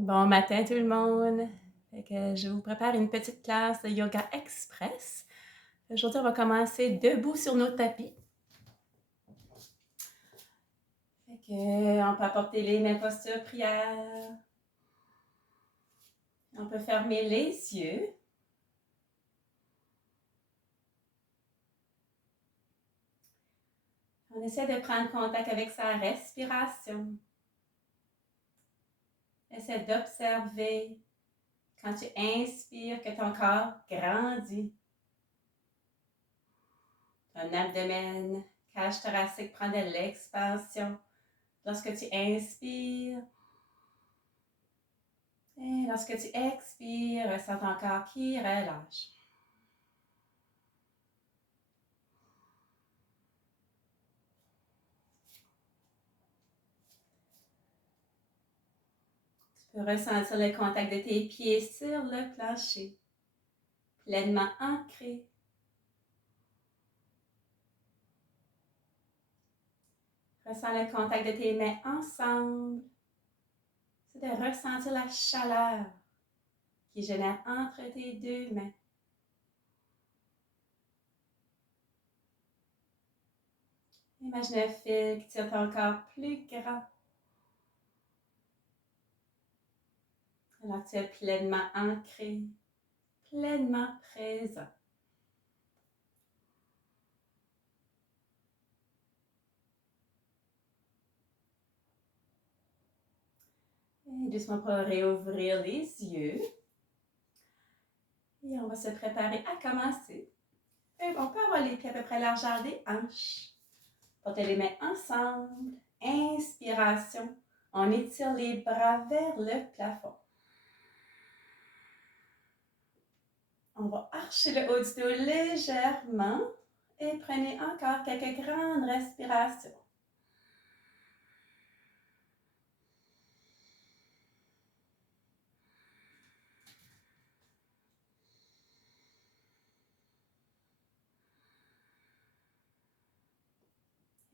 Bon matin tout le monde! Je vous prépare une petite classe de yoga express. Aujourd'hui, on va commencer debout sur nos tapis. On peut apporter les mêmes postures prière. On peut fermer les yeux. On essaie de prendre contact avec sa respiration. Essaie d'observer quand tu inspires que ton corps grandit. Ton abdomen, cage thoracique prend de l'expansion. Lorsque tu inspires, et lorsque tu expires, ressens ton corps qui relâche. Tu peux ressentir le contact de tes pieds sur le plancher, pleinement ancré. Ressens le contact de tes mains ensemble. C'est de ressentir la chaleur qui génère entre tes deux mains. Imagine un fil qui tire ton corps plus grand. Alors que tu es pleinement ancré, pleinement présent. Et doucement pour réouvrir les yeux. Et on va se préparer à commencer. Et on peut avoir les pieds à peu près largeur des hanches. Portez les mains ensemble. Inspiration. On étire les bras vers le plafond. On va archer le haut du dos légèrement. Et prenez encore quelques grandes respirations.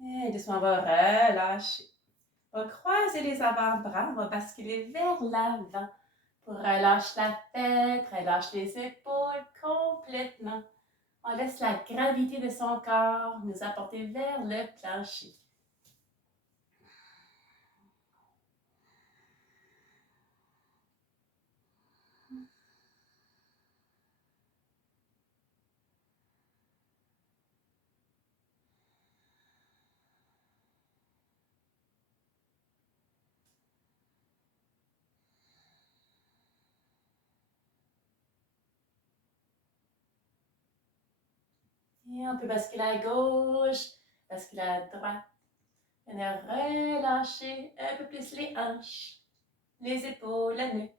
Et doucement, on va relâcher. On va croiser les avant-bras. On va basculer vers l'avant. Relâche la tête, relâche les épaules complètement. On laisse la gravité de son corps nous apporter vers le plancher. Et on peut basculer à gauche, basculer à droite. On a relâché un peu plus les hanches, les épaules, la nuque.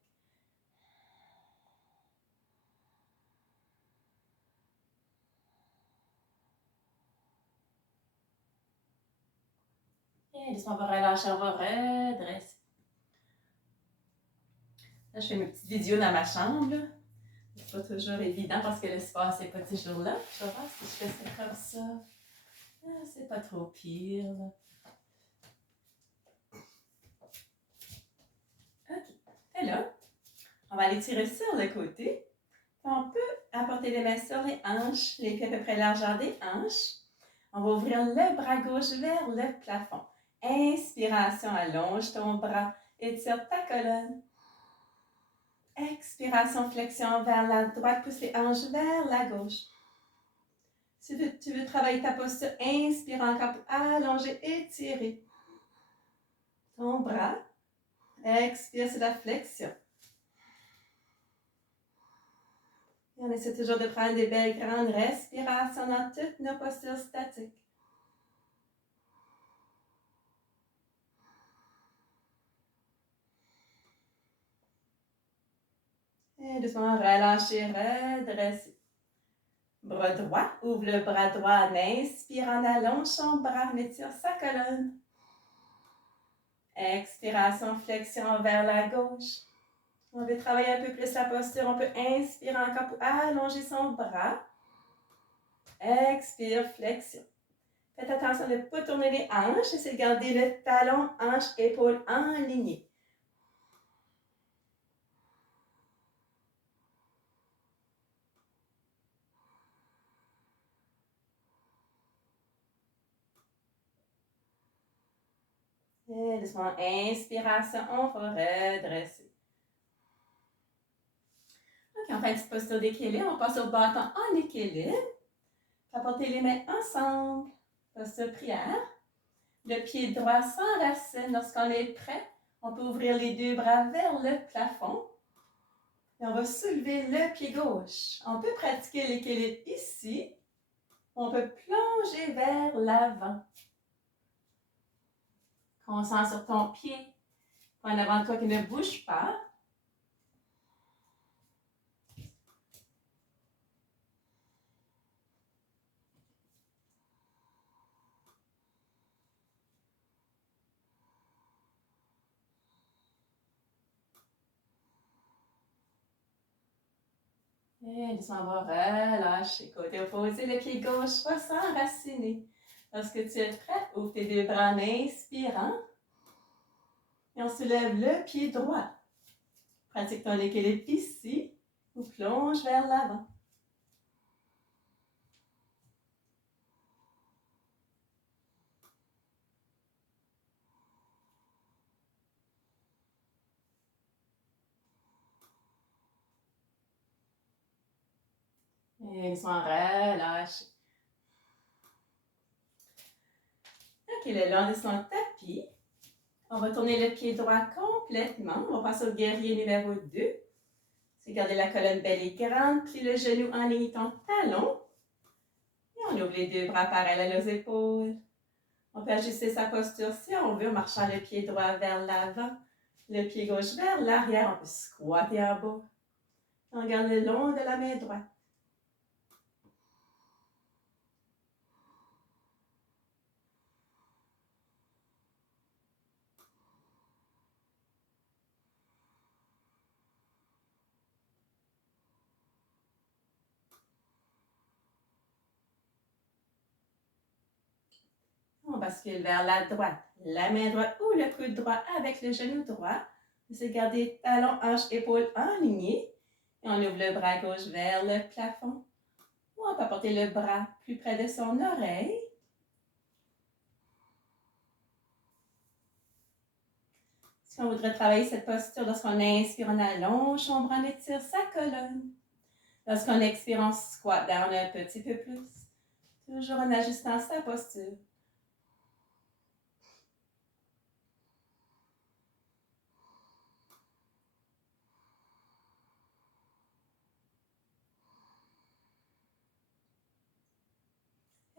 Et doucement, on va relâcher, on va redresser. Là, je fais mes petites vidéos dans ma chambre. C'est pas toujours évident parce que l'espace n'est pas toujours là. Je vais voir si je fais ça comme ça. Ah, c'est pas trop pire. Là. OK. Et là, on va aller tirer sur le côté. On peut apporter les mains sur les hanches, les pieds à peu près largeur des hanches. On va ouvrir le bras gauche vers le plafond. Inspiration, allonge ton bras, étire ta colonne. Expiration, flexion vers la droite, pousse les hanches vers la gauche. Si tu veux travailler ta posture, inspire encore pour allonger, étirer ton bras. Expire, c'est la flexion. Et on essaie toujours de prendre des belles grandes respirations dans toutes nos postures statiques. Et doucement, relâchez, redressez. Bras droit, ouvre le bras droit en inspirant, allonge son bras, étire sa colonne. Expiration, flexion vers la gauche. On veut travailler un peu plus la posture. On peut inspirer encore pour allonger son bras. Expire, flexion. Faites attention de ne pas tourner les hanches. Essayez de garder le talon, hanche, épaule en lignée. Et doucement, inspiration, on va redresser. Ok, on fait une petite posture d'équilibre. On passe au bâton en équilibre. Apportez les mains ensemble. Posture prière. Le pied droit s'enracine. Lorsqu'on est prêt, on peut ouvrir les deux bras vers le plafond. Et on va soulever le pied gauche. On peut pratiquer l'équilibre ici. On peut plonger vers l'avant. Concentre sur ton pied. En avant de toi qui ne bouge pas. Et doucement, on va relâcher. Côté opposé, le pied gauche va s'enraciner. Lorsque tu es prêt, ouvre tes deux bras en inspirant. Et on soulève le pied droit. Pratique ton équilibre ici ou plonge vers l'avant. Et ils sont relâchés. Ok, le long de son tapis, on va tourner le pied droit complètement. On va passer au guerrier numéro 2. C'est garder la colonne belle et grande, plie le genou en ligne ton talon. Et on ouvre les deux bras parallèles aux épaules. On peut ajuster sa posture si on veut, en marchant le pied droit vers l'avant, le pied gauche vers l'arrière. On peut squatter en bas. On garde le long de la main droite. On bascule vers la droite. La main droite ou le coude droit avec le genou droit. C'est garder talon, hanche, épaule alignés. Et on ouvre le bras gauche vers le plafond. Ou on peut porter le bras plus près de son oreille. Si on voudrait travailler cette posture, lorsqu'on inspire, on allonge son bras, on étire sa colonne. Lorsqu'on expire, on squat down un petit peu plus. Toujours en ajustant sa posture.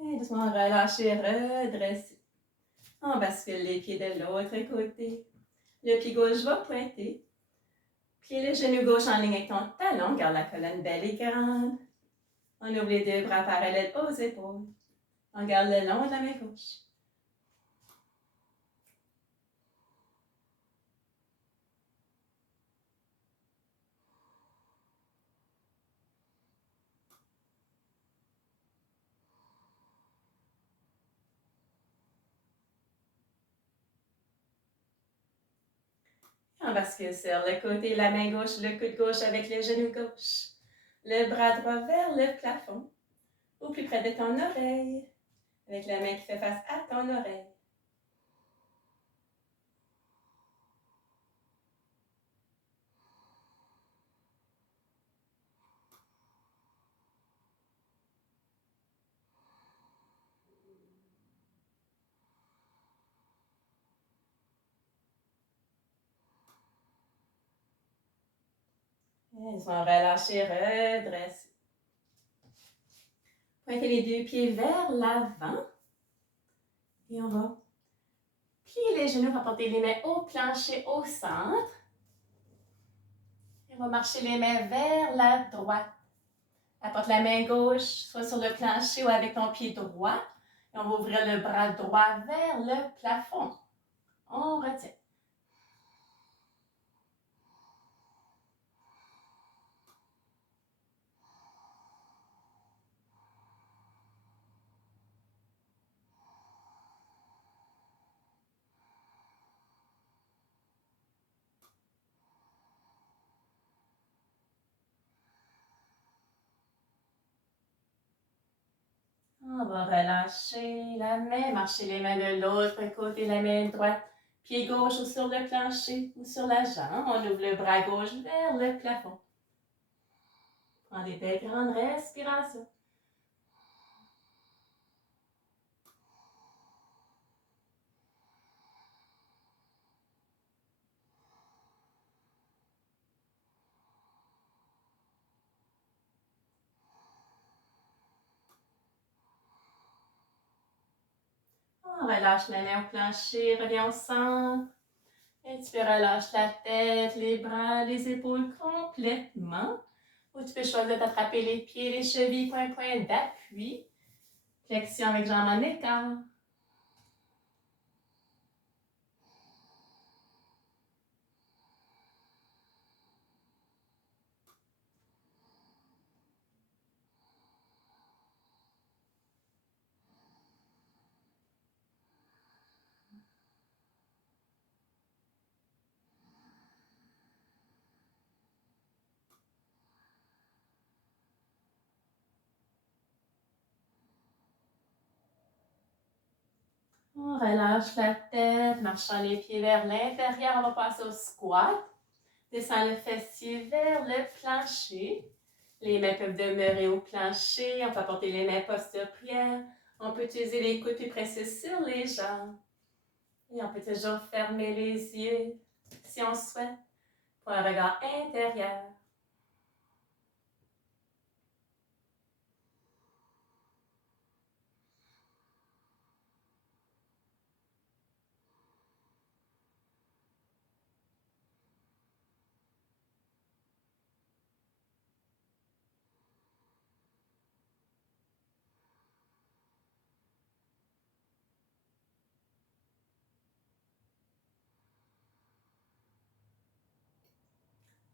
Et doucement relâcher, redresser. On bascule les pieds de l'autre côté. Le pied gauche va pointer. Plie le genou gauche en ligne avec ton talon. Garde la colonne belle et grande. On ouvre les deux bras parallèles aux épaules. On garde le long de la main gauche. On bascule sur le côté, la main gauche, le coude gauche avec le genou gauche. Le bras droit vers le plafond, ou plus près de ton oreille, avec la main qui fait face à ton oreille. Ils vont relâcher, redresser. Pointez les deux pieds vers l'avant. Et on va plier les genoux, rapporter les mains au plancher, au centre. Et on va marcher les mains vers la droite. Apporte la main gauche, soit sur le plancher ou avec ton pied droit. Et on va ouvrir le bras droit vers le plafond. On retient. On va relâcher la main, marcher les mains de l'autre côté, la main droite. Pied gauche ou sur le plancher ou sur la jambe. On ouvre le bras gauche vers le plafond. Prends des belles grandes respirations. On relâche la main au plancher, reviens au centre. Et tu peux relâcher la tête, les bras, les épaules complètement. Ou tu peux choisir d'attraper les pieds, les chevilles, point d'appui. Flexion avec jambes en écart. On relâche la tête, marchant les pieds vers l'intérieur. On va passer au squat. Descends le fessier vers le plancher. Les mains peuvent demeurer au plancher. On peut apporter les mains posture prière. On peut utiliser les coudes puis presser sur les jambes. Et on peut toujours fermer les yeux si on souhaite pour un regard intérieur.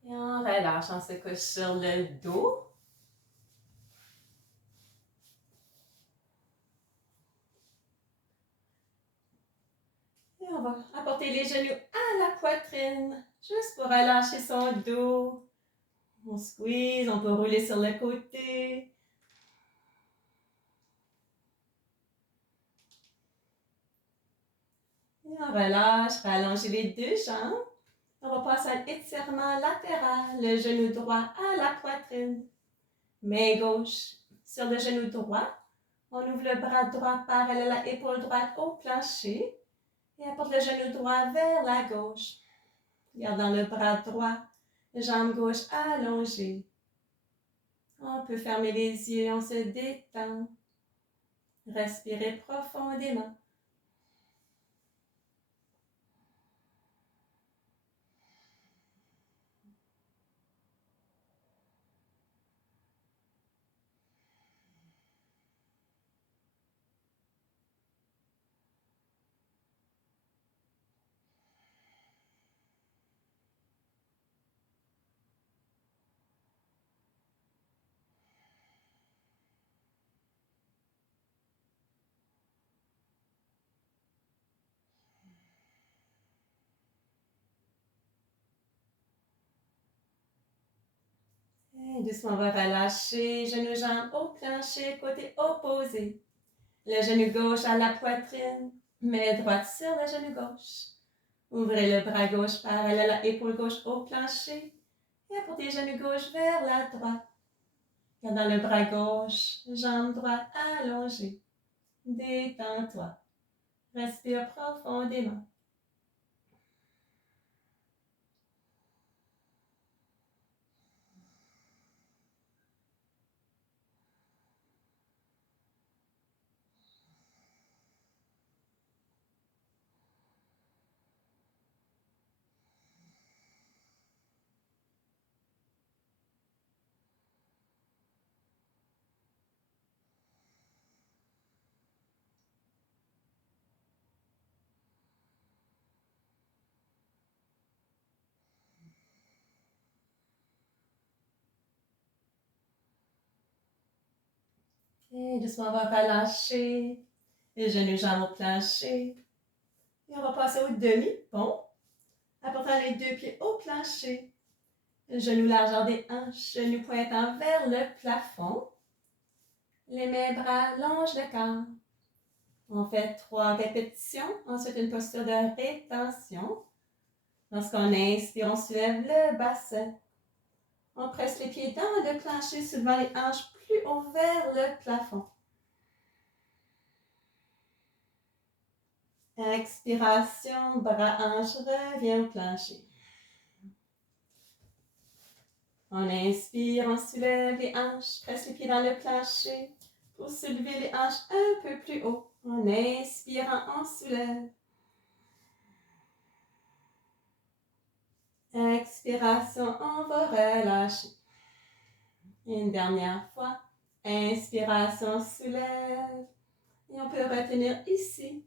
Et on relâche, on se couche sur le dos. Et on va apporter les genoux à la poitrine, juste pour relâcher son dos. On squeeze, on peut rouler sur le côté. Et on relâche, rallonger les deux jambes. On va passer à l'étirement latéral, le genou droit à la poitrine. Main gauche sur le genou droit. On ouvre le bras droit parallèle à l'épaule droite au plancher. Et apporte le genou droit vers la gauche. Gardant le bras droit, jambe gauche allongée. On peut fermer les yeux, on se détend. Respirez profondément. Et doucement, on va relâcher. Genou, jambe au plancher, côté opposé. Le genou gauche à la poitrine. Main droite sur le genou gauche. Ouvrez le bras gauche parallèle à l'épaule gauche au plancher. Et apportez le genou gauche vers la droite. Gardant le bras gauche, jambe droite allongée. Détends-toi. Respire profondément. Et doucement, on va relâcher les genoux, jambes au plancher. Et on va passer au demi-pont, apportant les deux pieds au plancher. Genoux largeur des hanches, genoux pointant vers le plafond. Les mains, bras, longent le corps. On fait 3 répétitions, ensuite une posture de rétention. Lorsqu'on inspire, on soulève le bassin. On presse les pieds dans le plancher, soulevant les hanches plus haut vers le plafond. Expiration, bras hanches, revient au plancher. On inspire, on soulève les hanches, presse les pieds dans le plancher pour soulever les hanches un peu plus haut. En inspirant, on soulève. Expiration, on va relâcher. Une dernière fois. Inspiration, soulève. Et on peut retenir ici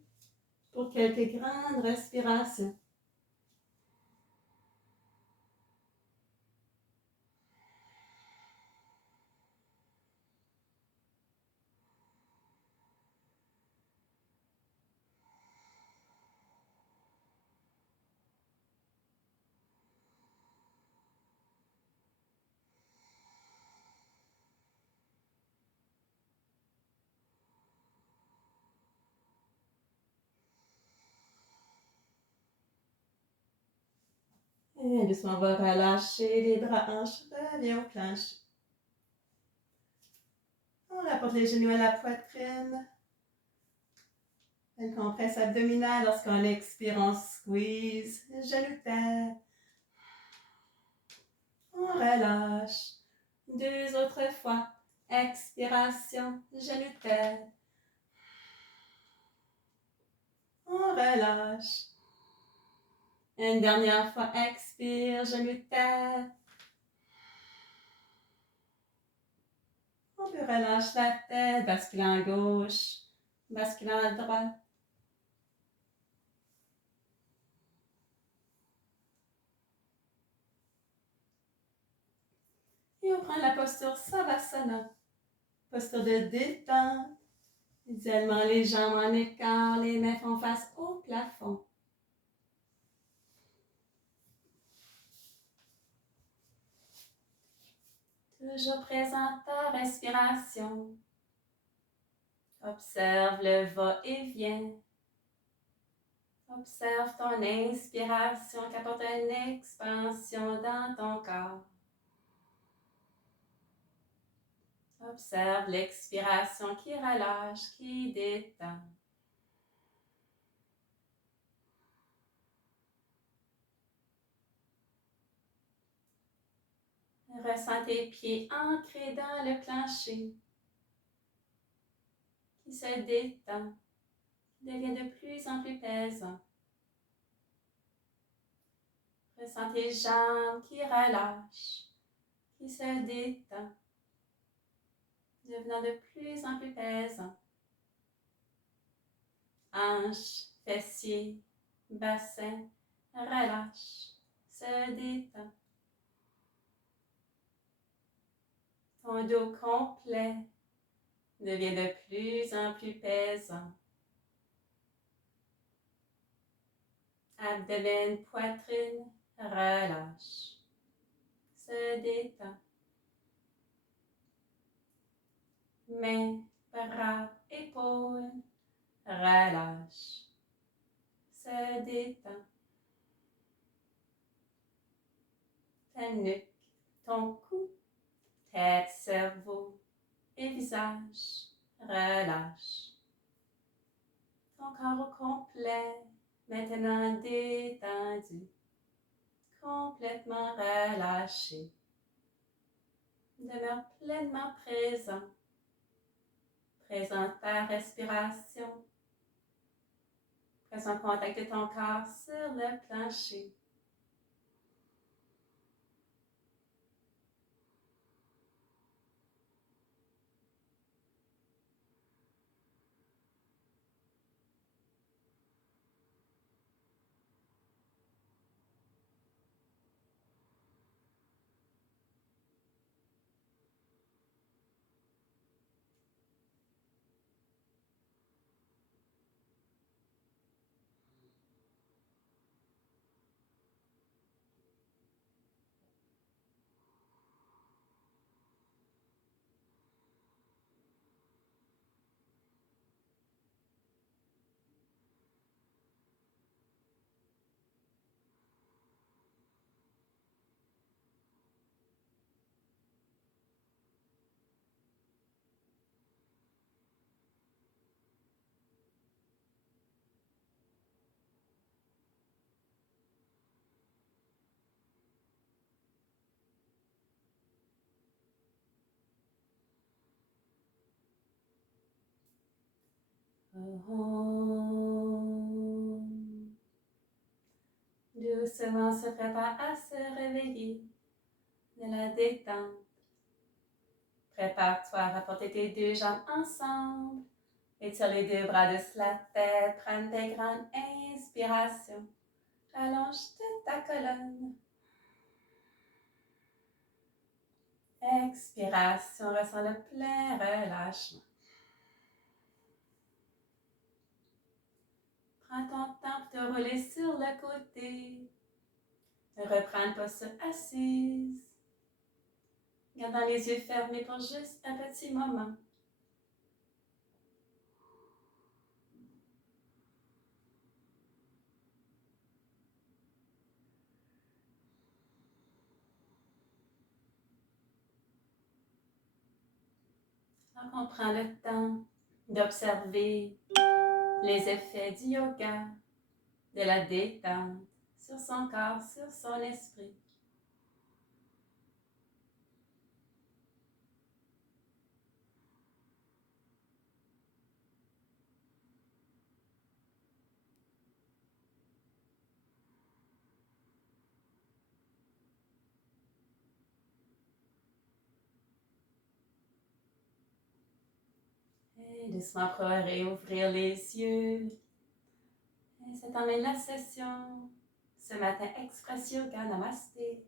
pour quelques grandes respirations. Et doucement, on va relâcher les bras hanches, revient au plancher. On rapporte les genoux à la poitrine. Une compresse abdominale. Lorsqu'on expire, on squeeze. Genoux terre. On relâche. 2 autres fois. Expiration, genoux terre. On relâche. Une dernière fois, expire, genoux terre. On peut relâcher la tête, basculant à gauche, basculant à droite. Et on prend la posture Savasana, posture de détente. Idéalement, les jambes en écart, les mains font face au plafond. Toujours présent ta respiration. Observe le va-et-vient. Observe ton inspiration qui apporte une expansion dans ton corps. Observe l'expiration qui relâche, qui détend. Ressens tes pieds ancrés dans le plancher, qui se détend, qui devient de plus en plus pesant. Ressens tes jambes qui relâchent, qui se détend, devenant de plus en plus pesant. Hanches, fessiers, bassin, relâche, se détend. Ton dos complet devient de plus en plus pesant. Abdomen, poitrine, relâche, se détend. Mains, bras, épaules, relâche, se détend. Ta nuque, ton cou, tête, cerveau et visage, relâche. Ton corps au complet, maintenant détendu, complètement relâché. Demeure pleinement présent. Présente ta respiration. Présent contact de ton corps sur le plancher. Doucement se prépare à se réveiller de la détente. Prépare-toi à rapporter tes deux jambes ensemble. Étire les deux bras de la tête. Prends des grandes inspirations. Allonge toute ta colonne. Expiration, ressens le plein relâchement. Prends ton temps pour te rouler sur le côté. Reprends une posture assise. Gardant les yeux fermés pour juste un petit moment. Donc on prend le temps d'observer les effets du yoga, de la détente sur son corps, sur son esprit. Et doucement pour réouvrir les yeux. Et ça termine la session. Ce matin, Express Yoga, Namasté.